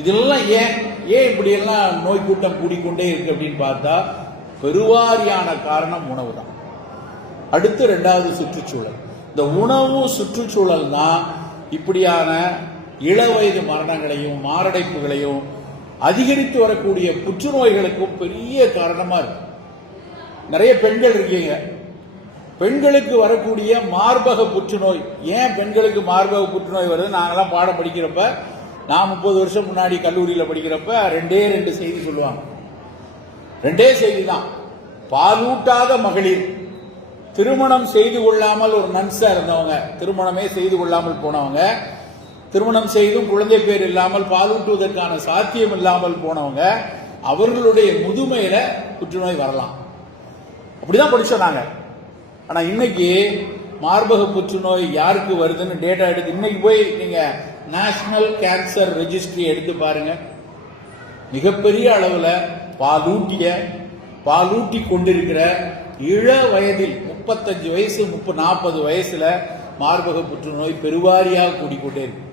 இதெல்லாம் ஏன்? ஏன் இப்படி எல்லாம் நோய் கூட்டம் கூடிக்கொண்டே இருக்கு அப்படின்னு பார்த்தா பெருவாரியான காரணம் உணவு தான் அடுத்து ரெண்டாவது சுற்றுச்சூழல். இந்த உணவு சுற்றுச்சூழல் தான் இப்படியான இளவயது மரணங்களையும் மாரடைப்புகளையும் அதிகரித்து வரக்கூடிய புற்றுநோய்களுக்கும் பெரிய காரணமா இருக்கு. நிறைய பெண்கள் இருக்கீங்க. பெண்களுக்கு வரக்கூடிய மார்பக புற்றுநோய். ஏன் பெண்களுக்கு மார்பக புற்றுநோய் வருது? நாங்கெல்லாம் பாடம் படிக்கிறப்ப நான் முப்பது வருஷம் முன்னாடி கல்லூரியில் படிக்கிறப்ப ரெண்டே ரெண்டு செய்தி சொல்லுவாங்க. ரெண்டே செய்தி தான் பாலூட்டாத மகளிர். திருமணம் செய்து கொள்ளாமல் ஒரு நன்சா இருந்தவங்க திருமணமே செய்து கொள்ளாமல் போனவங்க திருமணம் செய்தும் குழந்தை பேர் இல்லாமல் பாலூட்டுவதற்கான சாத்தியம் இல்லாமல் போனவங்க அவர்களுடைய முதுமையில புற்றுநோய் வரலாம். அப்படிதான் படிச்சோம் நாங்க ஆனா இன்னைக்கு மார்பக புற்றுநோய் யாருக்கு வருதுன்னு டேட்டா எடுத்து இன்னைக்கு போய் நீங்க நேஷனல் கேன்சர் ரெஜிஸ்ட்ரி எடுத்து பாருங்க. மிகப்பெரிய அளவில் பாலூட்டிய பாலூட்டி கொண்டிருக்கிற இள வயதில் முப்பத்தஞ்சு வயசு முப்பது நாற்பது வயசுல மார்பக புற்றுநோய் பெருவாரியாக கூடிக்கொண்டே இருக்கு.